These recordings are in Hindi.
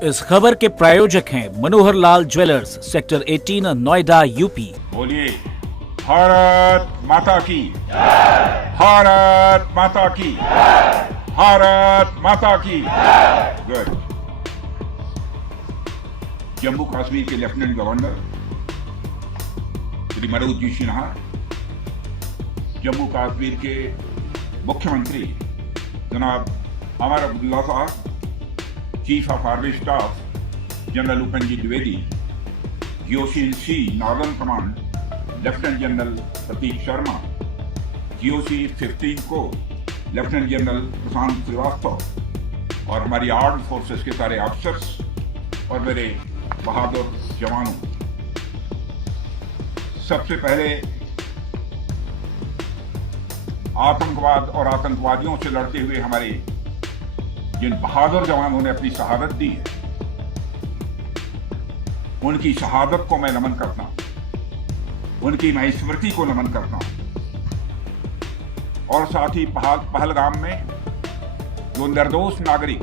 इस खबर के प्रायोजक हैं Manohar Lal jewellers, sector 18, Noida, UP. बोलिए भारत माता की, भारत माता की, भारत माता की। गुड। जम्मू कश्मीर के लेफ्टिनेंट गवर्नर श्री मनोज जी सिन्हा, जम्मू कश्मीर के मुख्यमंत्री जनाब अमर अब्दुल्ला साहब, chief of army staff general Upendra Dwivedi, GOC northern command lieutenant general Pratik Sharma, GOC 15 को लेफ्टिनेंट जनरल प्रशांत श्रीवास्तव और हमारी आर्म्ड फोर्सेस के सारे ऑफिसर्स और मेरे बहादुर जवानों, सबसे पहले आतंकवाद और आतंकवादियों से लड़ते हुए हमारे जिन बहादुर जवानों ने अपनी शहादत दी है, उनकी शहादत को मैं नमन करता हूं, उनकी मैं स्मृति को नमन करता हूं। और साथ ही पहलगाम में जो निर्दोष नागरिक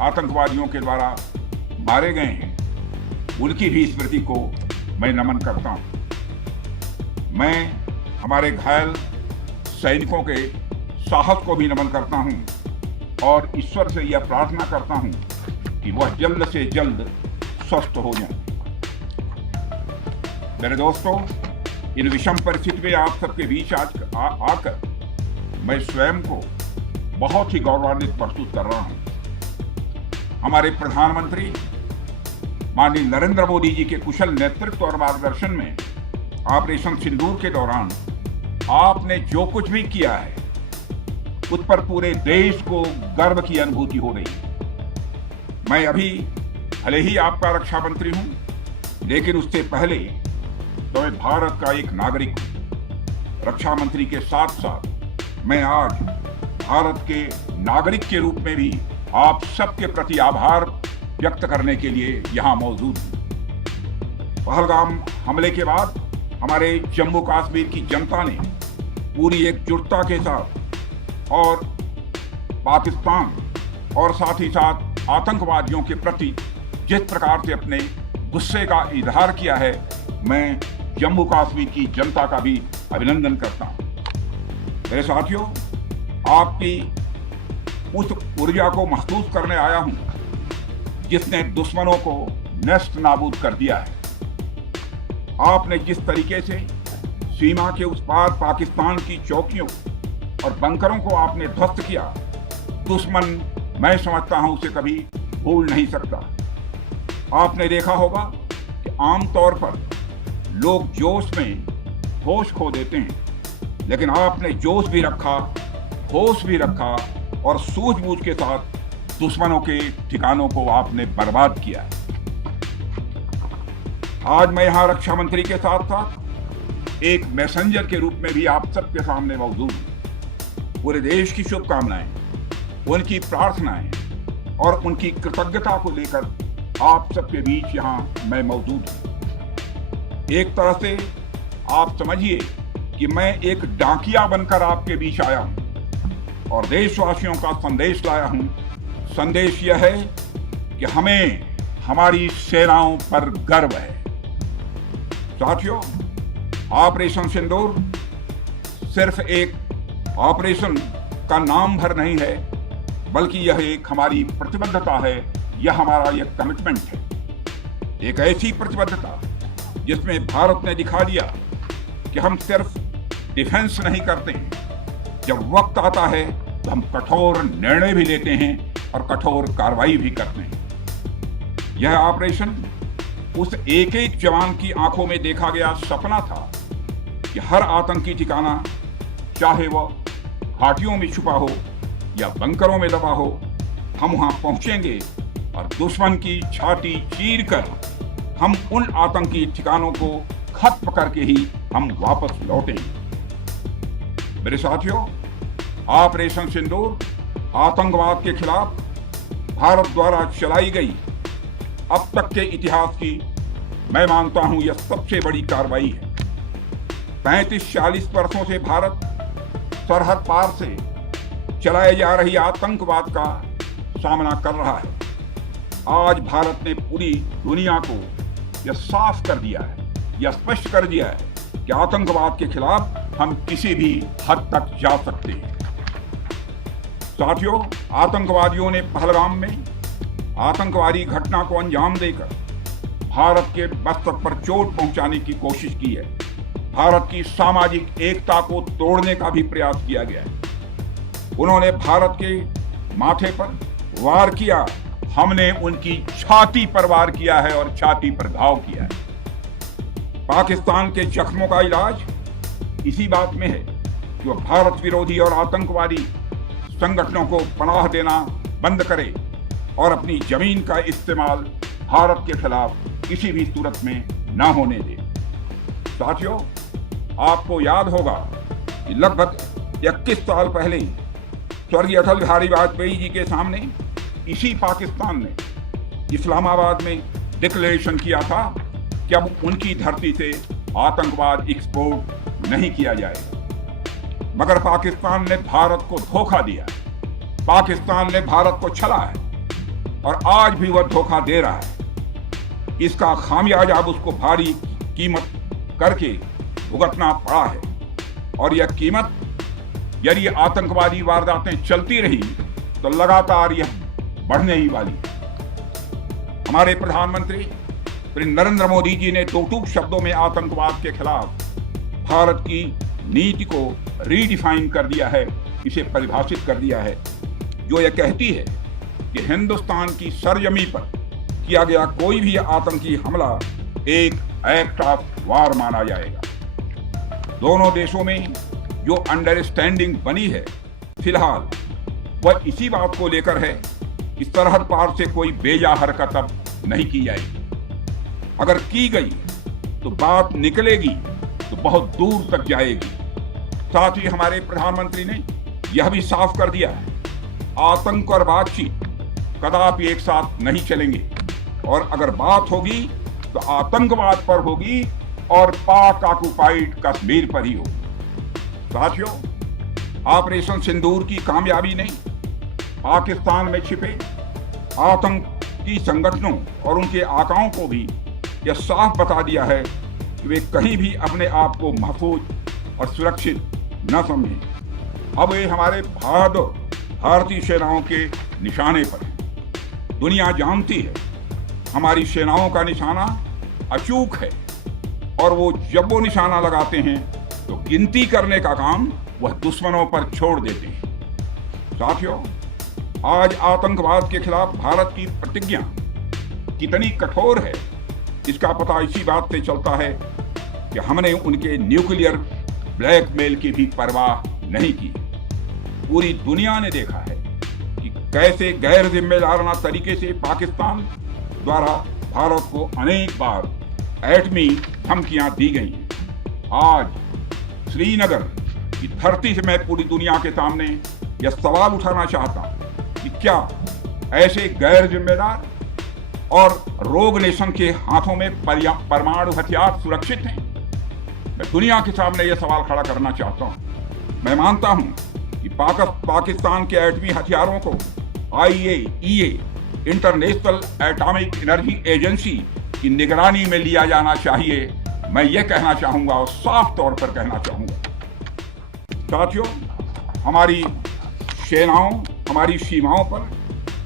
आतंकवादियों के द्वारा मारे गए हैं, उनकी भी स्मृति को मैं नमन करता हूं। मैं हमारे घायल सैनिकों के साहस को भी नमन करता हूं और ईश्वर से यह प्रार्थना करता हूं कि वह जल्द से जल्द स्वस्थ हो जाएं। मेरे दोस्तों, इन विषम परिस्थिति में आप सबके बीच आज आकर मैं स्वयं को बहुत ही गौरवान्वित महसूस कर रहा हूं। हमारे प्रधानमंत्री माननीय नरेंद्र मोदी जी के कुशल नेतृत्व और मार्गदर्शन में ऑपरेशन सिंदूर के दौरान आपने जो कुछ भी किया है, उस पर पूरे देश को गर्व की अनुभूति हो रही है। मैं अभी भले ही आपका रक्षा मंत्री हूं, लेकिन उससे पहले तो मैं भारत का एक नागरिक हूं। रक्षा मंत्री के साथ साथ मैं आज भारत के नागरिक के रूप में भी आप सबके प्रति आभार व्यक्त करने के लिए यहां मौजूद हूं। पहलगाम हमले के बाद हमारे जम्मू कश्मीर की जनता ने पूरी एकजुटता के साथ और पाकिस्तान और साथ ही साथ आतंकवादियों के प्रति जिस प्रकार से अपने गुस्से का इजहार किया है, मैं जम्मू कश्मीर की जनता का भी अभिनंदन करता हूं। मेरे साथियों, आपकी उस ऊर्जा को महसूस करने आया हूं जिसने दुश्मनों को नष्ट नाबूद कर दिया है। आपने जिस तरीके से सीमा के उस पार पाकिस्तान की चौकियों और बंकरों को आपने ध्वस्त किया, दुश्मन मैं समझता हूं उसे कभी भूल नहीं सकता। आपने देखा होगा कि आमतौर पर लोग जोश में होश खो देते हैं, लेकिन आपने जोश भी रखा, होश भी रखा और सूझबूझ के साथ दुश्मनों के ठिकानों को आपने बर्बाद किया। आज मैं यहां रक्षा मंत्री के साथ साथ एक मैसेंजर के रूप में भी आप सबके सामने मौजूद हूं। पूरे देश की शुभकामनाएं, उनकी प्रार्थनाएं और उनकी कृतज्ञता को लेकर आप सबके बीच यहां मैं मौजूद हूं। एक तरह से आप समझिए कि मैं एक डाकिया बनकर आपके बीच आया हूं और देशवासियों का संदेश लाया हूं। संदेश यह है कि हमें हमारी सेनाओं पर गर्व है। साथियों, ऑपरेशन सिंदूर सिर्फ एक ऑपरेशन का नाम भर नहीं है, बल्कि यह एक हमारी प्रतिबद्धता है, यह हमारा एक कमिटमेंट है। एक ऐसी प्रतिबद्धता जिसमें भारत ने दिखा दिया कि हम सिर्फ डिफेंस नहीं करते हैं, जब वक्त आता है तो हम कठोर निर्णय भी लेते हैं और कठोर कार्रवाई भी करते हैं। यह ऑपरेशन उस एक एक जवान की आंखों में देखा गया सपना था कि हर आतंकी ठिकाना, चाहे वह घाटियों में छुपा हो या बंकरों में दबा हो, हम वहां पहुंचेंगे और दुश्मन की छाती चीर कर हम उन आतंकी ठिकानों को खत्म करके ही हम वापस लौटेंगे। मेरे साथियों, ऑपरेशन सिंदूर आतंकवाद के खिलाफ भारत द्वारा चलाई गई अब तक के इतिहास की मैं मानता हूं यह सबसे बड़ी कार्रवाई है। 35-40 वर्षों से भारत सरहद पार से चलाए जा रही आतंकवाद का सामना कर रहा है। आज भारत ने पूरी दुनिया को यह साफ कर दिया है, यह स्पष्ट कर दिया है कि आतंकवाद के खिलाफ हम किसी भी हद तक जा सकते हैं। साथियों, आतंकवादियों ने पहलगाम में आतंकवादी घटना को अंजाम देकर भारत के मस्तक पर चोट पहुंचाने की कोशिश की है। भारत की सामाजिक एकता को तोड़ने का भी प्रयास किया गया है। उन्होंने भारत के माथे पर वार किया, हमने उनकी छाती पर वार किया है और छाती पर घाव किया है। पाकिस्तान के जख्मों का इलाज इसी बात में है कि वह भारत विरोधी और आतंकवादी संगठनों को पनाह देना बंद करे और अपनी जमीन का इस्तेमाल भारत के खिलाफ किसी भी सूरत में न होने दे। साथियों, आपको याद होगा कि लगभग 21 साल पहले स्वर्गीय अटल बिहारी वाजपेयी जी के सामने इसी पाकिस्तान ने इस्लामाबाद में डिक्लेरेशन किया था कि अब उनकी धरती से आतंकवाद एक्सपोर्ट नहीं किया जाएगा। मगर पाकिस्तान ने भारत को धोखा दिया, पाकिस्तान ने भारत को छला है और आज भी वह धोखा दे रहा है। इसका खामियाजा अब उसको भारी कीमत करके भुगतना पड़ा है और यह कीमत, यदि आतंकवादी वारदातें चलती रही तो लगातार यह बढ़ने ही वाली है। हमारे प्रधानमंत्री श्री नरेंद्र मोदी जी ने दो टूक शब्दों में आतंकवाद के खिलाफ भारत की नीति को रीडिफाइन कर दिया है, इसे परिभाषित कर दिया है, जो यह कहती है कि हिंदुस्तान की सरजमी पर किया गया कोई भी आतंकी हमला एक एक्ट ऑफ वार माना जाएगा। दोनों देशों में जो अंडरस्टैंडिंग बनी है फिलहाल वह इसी बात को लेकर है कि सरहद पार से कोई बेजा हरकत अब नहीं की जाएगी। अगर की गई तो बात निकलेगी तो बहुत दूर तक जाएगी। साथ ही हमारे प्रधानमंत्री ने यह भी साफ कर दिया है, आतंक और बातचीत कदापि एक साथ नहीं चलेंगे और अगर बात होगी तो आतंकवाद पर होगी और पाक ऑक्युपाइड कश्मीर पर ही होगी। साथियों, ऑपरेशन सिंदूर की कामयाबी ने पाकिस्तान में छिपे आतंकी संगठनों और उनके आकाओं को भी यह साफ बता दिया है कि वे कहीं भी अपने आप को महफूज और सुरक्षित न समझें। अब वे हमारे बहादुर भारतीय सेनाओं के निशाने पर हैं। दुनिया जानती है हमारी सेनाओं का निशाना अचूक है और वो जब वो निशाना लगाते हैं तो गिनती करने का काम वह दुश्मनों पर छोड़ देते हैं। साथियों, आज आतंकवाद के खिलाफ भारत की प्रतिज्ञा कितनी कठोर है इसका पता इसी बात से चलता है कि हमने उनके न्यूक्लियर ब्लैकमेल की भी परवाह नहीं की। पूरी दुनिया ने देखा है कि कैसे गैर जिम्मेदाराना तरीके से पाकिस्तान द्वारा भारत को अनेक बार एटमी धमकियां दी गई हैं। आज श्रीनगर की धरती से मैं पूरी दुनिया के सामने यह सवाल उठाना चाहता हूं कि क्या ऐसे गैर जिम्मेदार और रोग नेशन के हाथों में परमाणु हथियार सुरक्षित हैं? मैं दुनिया के सामने यह सवाल खड़ा करना चाहता हूं। मैं मानता हूं कि पाकिस्तान के एटमी हथियारों को IAEA international atomic energy agency की निगरानी में लिया जाना चाहिए। मैं ये कहना चाहूंगा और साफ तौर पर कहना चाहूंगा। साथियों, हमारी सेनाओं हमारी सीमाओं पर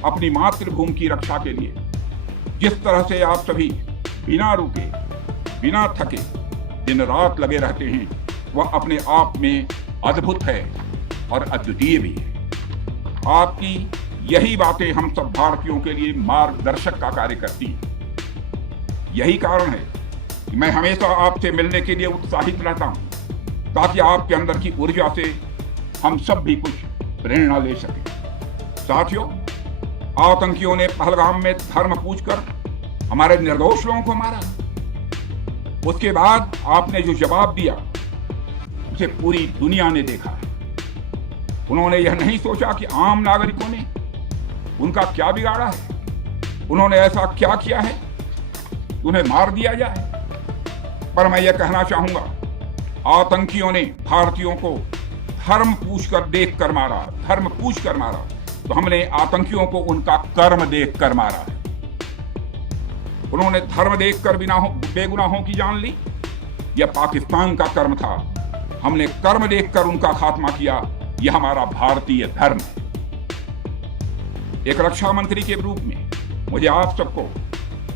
अपनी मातृभूमि की रक्षा के लिए जिस तरह से आप सभी बिना रुके बिना थके दिन रात लगे रहते हैं वह अपने आप में अद्भुत है और अद्वितीय भी है। आपकी यही बातें हम सब भारतीयों के लिए मार्गदर्शक का कार्य करती हैं। यही कारण है कि मैं हमेशा आपसे मिलने के लिए उत्साहित रहता हूं ताकि आपके अंदर की ऊर्जा से हम सब भी कुछ प्रेरणा ले सकें। साथियों, आतंकियों ने पहलगाम में धर्म पूछकर हमारे निर्दोष लोगों को मारा। उसके बाद आपने जो जवाब दिया उसे पूरी दुनिया ने देखा है। उन्होंने यह नहीं सोचा कि आम नागरिकों ने उनका क्या बिगाड़ा है, उन्होंने ऐसा क्या किया है कि उन्हें मार दिया जाए। पर मैं यह कहना चाहूंगा, आतंकियों ने भारतीयों को धर्म पूछकर देखकर मारा, धर्म पूछकर मारा, तो हमने आतंकियों को उनका कर्म देखकर मारा है। उन्होंने धर्म देखकर बेगुनाहों की जान ली। यह पाकिस्तान का कर्म था, हमने कर्म देखकर उनका खात्मा किया। यह हमारा भारतीय धर्म है। एक रक्षा मंत्री के रूप में मुझे आप सबको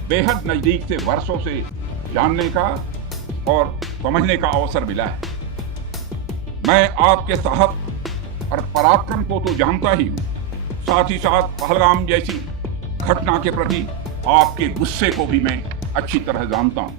बेहद नजदीक से वर्षों से जानने का और समझने का अवसर मिला है। मैं आपके साहस और पराक्रम को तो जानता ही हूं, साथ ही साथ पहलगाम जैसी घटना के प्रति आपके गुस्से को भी मैं अच्छी तरह जानता हूं।